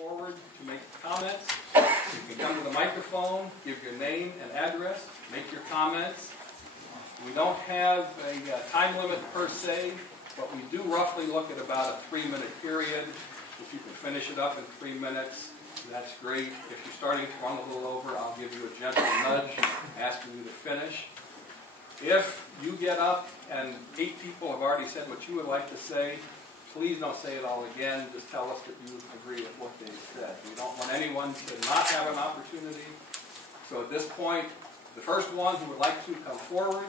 forward to make comments. You can come to the microphone, give your name and address, make your comments. We don't have a time limit per se, but we do roughly look at about a 3-minute period. If you can finish it up in 3 minutes, that's great. If you're starting to run a little over, I'll give you a gentle nudge asking you to finish. If you get up and 8 people have already said what you would like to say, please don't say it all again. Just tell us that you agree with what they said. We don't want anyone to not have an opportunity. So at this point, the first one who would like to come forward,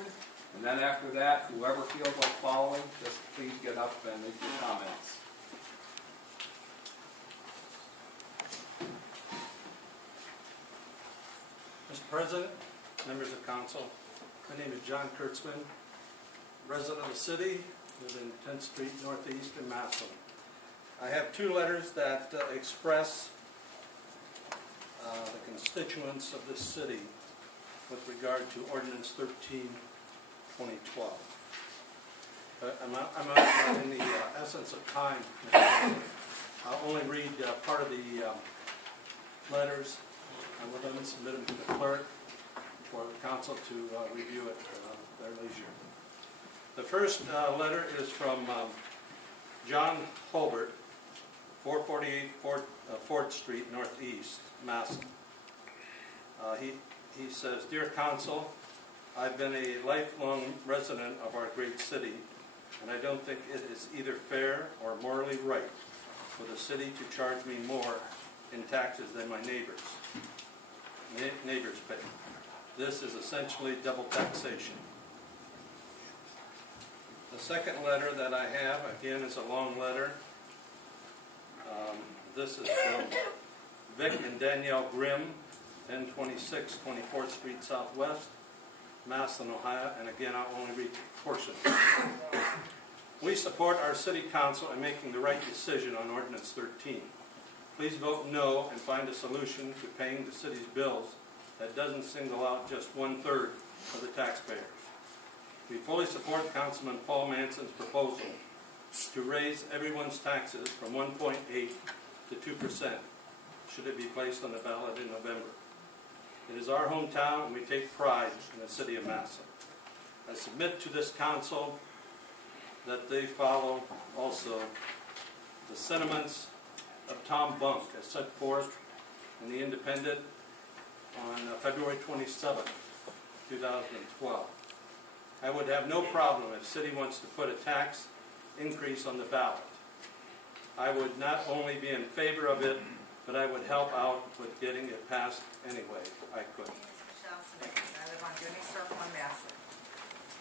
and then after that, whoever feels like following, just please get up and make your comments. Mr. President, members of council, my name is John Kurtzman, resident of the city, live in 10th Street Northeast in Massillon. I have 2 letters that express the constituents of this city with regard to Ordinance 13, 2012. I'm not in the essence of time, Mr. President. I'll only read part of the letters. I will then submit them to the clerk for the council to review at their leisure. The first letter is from John Holbert, 448 4th Street Northeast, Massillon. He says, "Dear Council, I've been a lifelong resident of our great city, and I don't think it is either fair or morally right for the city to charge me more in taxes than my neighbors pay. This is essentially double taxation." The second letter that I have, again, is a long letter. This is from Vic and Danielle Grimm, 1026 24th Street Southwest, Massillon, Ohio, and again, I'll only read a portion. "We support our city council in making the right decision on Ordinance 13. Please vote no and find a solution to paying the city's bills that doesn't single out just 1/3 of the taxpayers. We fully support Councilman Paul Manson's proposal to raise everyone's taxes from 1.8 to 2%, should it be placed on the ballot in November. It is our hometown, and we take pride in the city of Massillon. I submit to this council that they follow also the sentiments of Tom Bunk as set forth in the Independent on February 27, 2012. I would have no problem if the city wants to put a tax increase on the ballot. I would not only be in favor of it, but I would help out with getting it passed anyway if I could." My name is Michelle Smith, and I live on Goodney Circle in Massillon.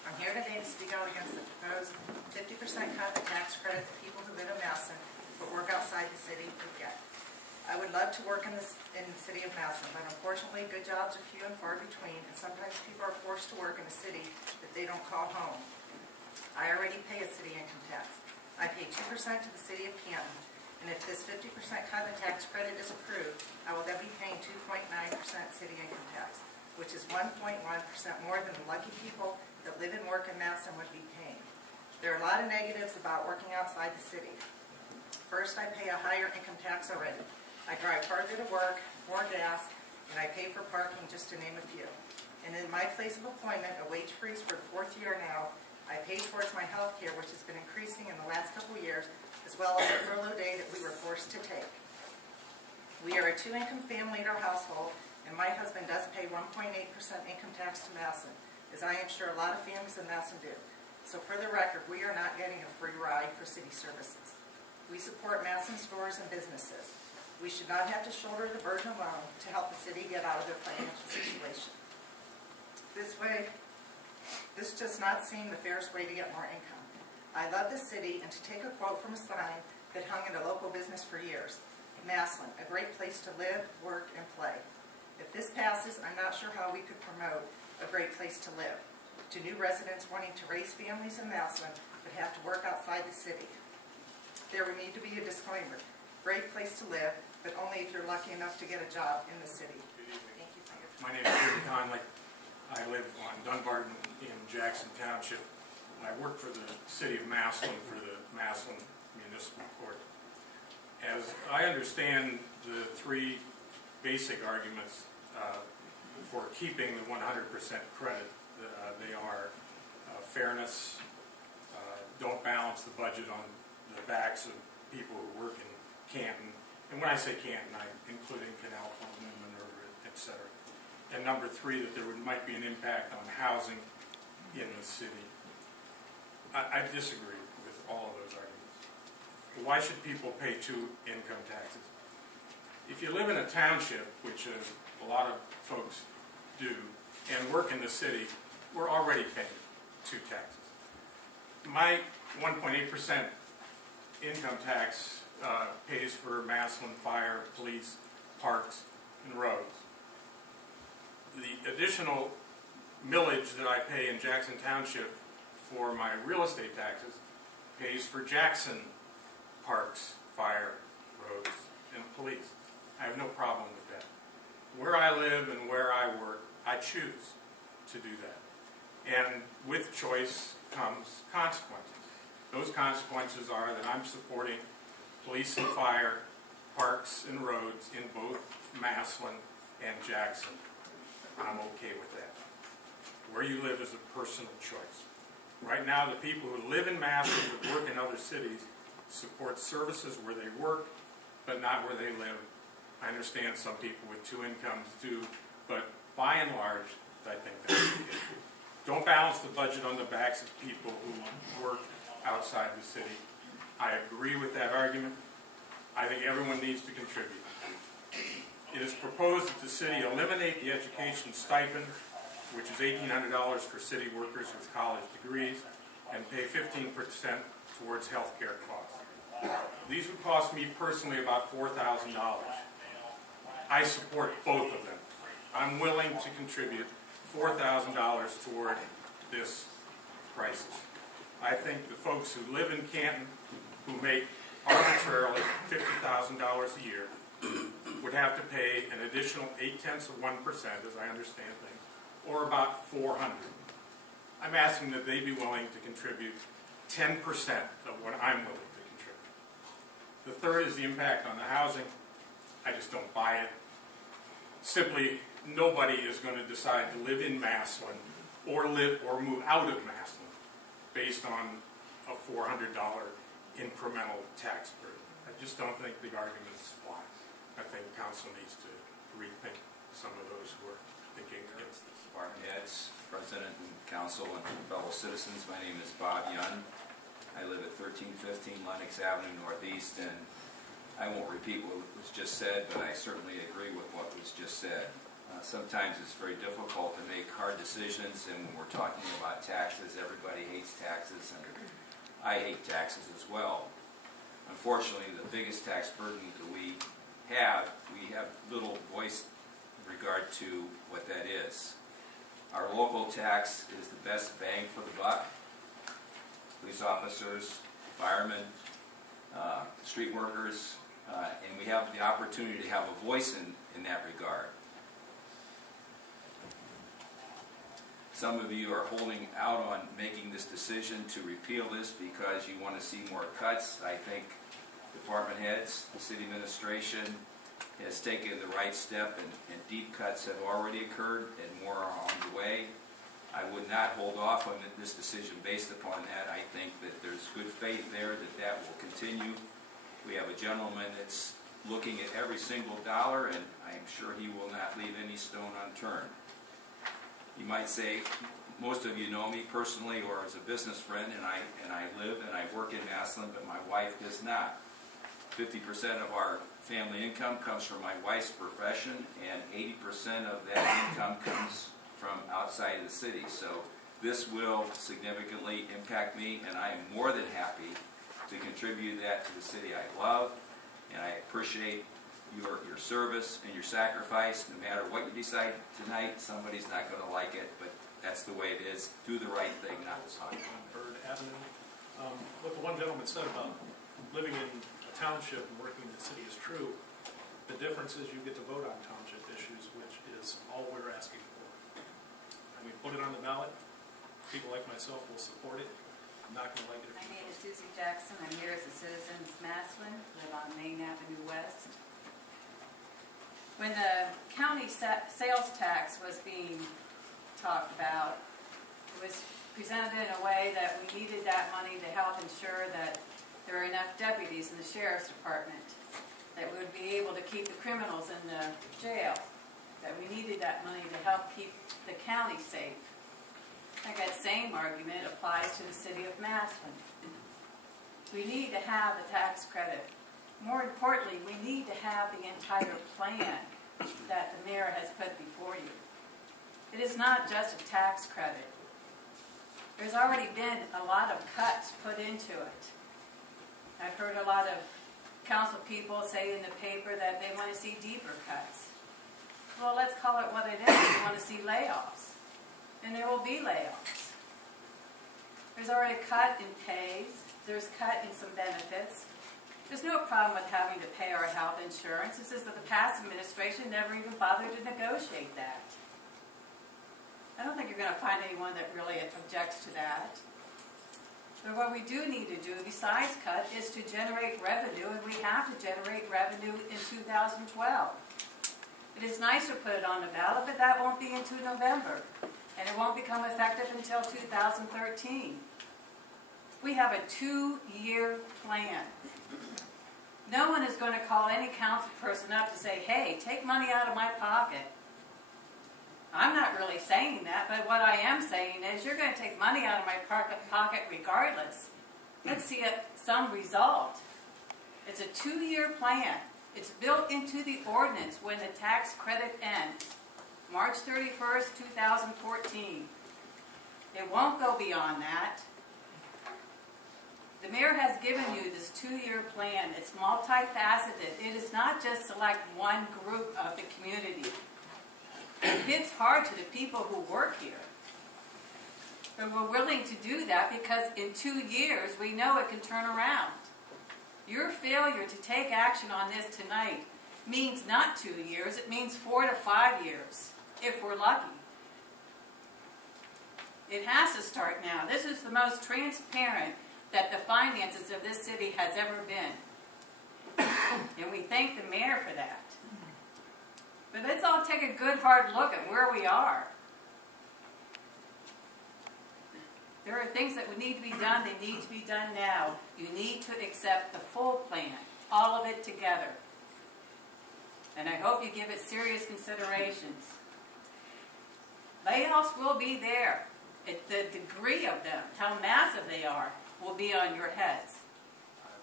I'm here today to speak out against the proposed 50% cut of the tax credit that people who live in Massillon but work outside the city would get. I would love to work in the city of Massillon, but unfortunately good jobs are few and far between, and sometimes people are forced to work in a city that they don't call home. I already pay a city income tax. I pay 2% to the city of Canton, and if this 50% cut of the tax credit is approved, I will then be paying 2.9% city income tax, which is 1.1% more than the lucky people that live and work in Massillon would be paying. There are a lot of negatives about working outside the city. First, I pay a higher income tax already. I drive farther to work, more gas, and I pay for parking, just to name a few. And in my place of employment, a wage freeze for the 4th year now, I pay towards my health care, which has been increasing in the last couple of years, as well as a furlough day that we were forced to take. We are a 2-income family in our household, and my husband does pay 1.8% income tax to Massillon, as I am sure a lot of families in Massillon do. So for the record, we are not getting a free ride for city services. We support Massillon stores and businesses. We should not have to shoulder the burden alone to help the city get out of their financial situation. This does not seem the fairest way to get more income. I love the city, and to take a quote from a sign that hung in a local business for years, Massillon, a great place to live, work, and play. If this passes, I'm not sure how we could promote a great place to live to new residents wanting to raise families in Massillon but have to work outside the city. There would need to be a disclaimer. Great place to live, but only if you're lucky enough to get a job in the city. Thank you for your time. My name is Peter Conley. I live on Dunbarton in Jackson Township. I work for the city of Massillon, for the Massillon Municipal Court. As I understand the three basic arguments for keeping the 100% credit, they are fairness, don't balance the budget on the backs of people who work in Canton, and when I say Canton, I'm including Canal Fulton and Minerva, etc. And number three, that there might be an impact on housing in the city. I disagree with all of those arguments. Why should people pay two income taxes? If you live in a township, which a lot of folks do, and work in the city, we're already paying two taxes. My 1.8% income tax pays for Massillon Fire, police, parks, and roads. The additional millage that I pay in Jackson Township for my real estate taxes pays for Jackson parks, fire, roads, and police. I have no problem with that. Where I live and where I work, I choose to do that. And with choice comes consequences. Those consequences are that I'm supporting police and fire, parks and roads in both Massillon and Jackson. I'm okay with that. Where you live is a personal choice. Right now, the people who live in Massillon but work in other cities support services where they work, but not where they live. I understand some people with two incomes do, but by and large, I think that's the case. Don't balance the budget on the backs of people who work outside the city. I agree with that argument. I think everyone needs to contribute. It is proposed that the city eliminate the education stipend, which is $1,800 for city workers with college degrees, and pay 15% towards health care costs. These would cost me personally about $4,000. I support both of them. I'm willing to contribute $4,000 toward this crisis. I think the folks who live in Canton, who make arbitrarily $50,000 a year, would have to pay an additional 0.8%, as I understand things, or about $400. I'm asking that they be willing to contribute 10% of what I'm willing to contribute. The third is the impact on the housing. I just don't buy it. Simply, nobody is going to decide to live in Massillon or move out of Massillon based on a $400 incremental tax burden. I just don't think the arguments fly. I think council needs to rethink some of those who are thinking against this. Department heads, president and council, and fellow citizens, my name is Bob Young. I live at 1315 Lenox Avenue Northeast, and I won't repeat what was just said, but I certainly agree with what was just said. Sometimes it's very difficult to make hard decisions, and when we're talking about taxes, everybody hates taxes, and I hate taxes as well. Unfortunately, the biggest tax burden that we have little voice in regard to what that is. Our local tax is the best bang for the buck. Police officers, firemen, street workers, and we have the opportunity to have a voice in that regard. Some of you are holding out on making this decision to repeal this because you want to see more cuts. I think department heads, the city administration has taken the right step, and deep cuts have already occurred and more are on the way. I would not hold off on this decision based upon that. I think that there's good faith there that will continue. We have a gentleman that's looking at every single dollar, and I'm sure he will not leave any stone unturned. You might say, most of you know me personally or as a business friend, and I live and I work in Massillon, but my wife does not. 50% of our family income comes from my wife's profession, and 80% of that income comes from outside the city. So this will significantly impact me, and I am more than happy to contribute that to the city I love, and I appreciate your service and your sacrifice. No matter what you decide tonight, somebody's not going to like it, but that's the way it is. Do the right thing, not the song. Bird Avenue. What the one gentleman said about living in a township and working in the city is true. The difference is you get to vote on township issues, which is all we're asking for. And we put it on the ballot. People like myself will support it. not going to like it. My name is Susie Jackson. I'm here as a citizen of Massillon, live on Main Avenue West. When the county sales tax was being talked about, it was presented in a way that we needed that money to help ensure that there are enough deputies in the sheriff's department, that we would be able to keep the criminals in the jail, that we needed that money to help keep the county safe. I think that same argument applies to the city of Massillon. We need to have the tax credit. More importantly, we need to have the entire plan that the mayor has put before you. It is not just a tax credit. There's already been a lot of cuts put into it. I've heard a lot of council people say in the paper that they want to see deeper cuts. Well, let's call it what it is. We want to see layoffs. And there will be layoffs. There's already a cut in pays. There's cut in some benefits. There's no problem with having to pay our health insurance. It's just that the past administration never even bothered to negotiate that. I don't think you're going to find anyone that really objects to that. But what we do need to do, besides cut, is to generate revenue, and we have to generate revenue in 2012. It is nice to put it on the ballot, but that won't be until November, and it won't become effective until 2013. We have a 2-year plan. No one is going to call any council person up to say, hey, take money out of my pocket. I'm not really saying that, but what I am saying is you're going to take money out of my pocket regardless. Let's see some result. It's a 2-year plan. It's built into the ordinance when the tax credit ends, March 31st, 2014. It won't go beyond that. The mayor has given you this 2-year plan. It's multifaceted. It is not just select one group of the community. It hits hard to the people who work here. But we're willing to do that because in 2 years we know it can turn around. Your failure to take action on this tonight means not 2 years, it means 4 to 5 years, if we're lucky. It has to start now. This is the most transparent that the finances of this city has ever been. And we thank the mayor for that. But let's all take a good hard look at where we are. There are things that would need to be done. They need to be done now. You need to accept the full plan, all of it together. And I hope you give it serious considerations. Layoffs will be there. The degree of them, how massive they are, will be on your heads.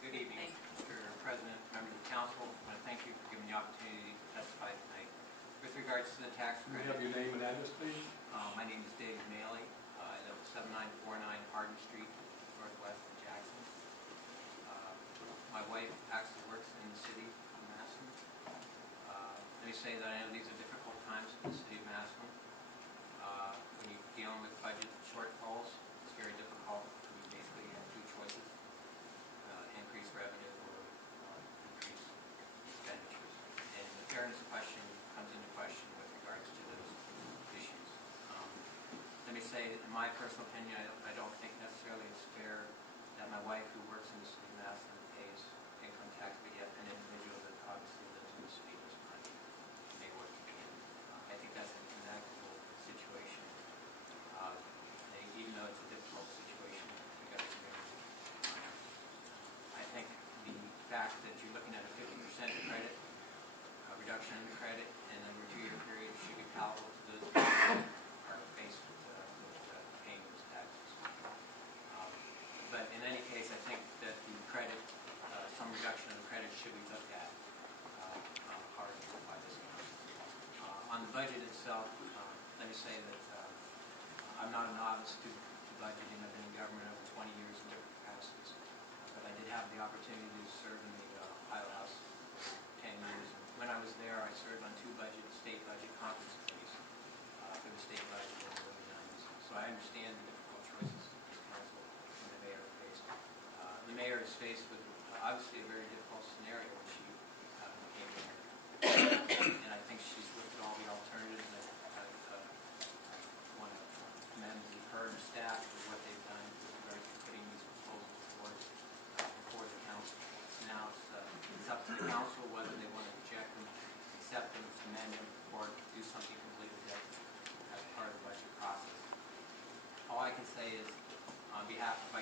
Good evening, Mr. President, members of the council. I want to thank you for giving me the opportunity to testify tonight. With regards to the tax Can we credit, have your name and address, please? my name is David Maley. I live at 7949 Hardin Street, northwest of Jackson. My wife actually works in the city of Massillon. Let me say that I know these are difficult times for the city of Massillon. When you're dealing with budget shortfalls, it's very difficult. You basically have two choices: increase revenue or decrease expenditures. And the fairness question comes into question with regards to those issues. Let me say, in my personal opinion, I don't think necessarily it's fair that my wife, who works in the city of Massillon, pays income tax, but yet an individual that obviously lives in the city of Massillon may work again. I think that's an inequitable situation. Even though it's a difficult situation, we got to I think the fact that you're looking at a 50% credit, a reduction in the credit, and over a 2-year period should be palatable to those people who are faced with paying those taxes. But in any case, I think that the credit, some reduction in the credit should be looked at hard by this council. On the budget itself, let me say that I'm not a novice to budgeting. I've been in government over 20 years in different capacities. But I did have the opportunity to serve in the Ohio House for 10 years. And when I was there, I served on 2 state budget conference committees for the state budget in the early 90s. So I understand the difficult choices this council and the mayor faced. The mayor is faced with obviously a very difficult scenario when she came in. And I think she's looked at all the alternatives. And commend her and staff for what they've done with regards to putting these behalf of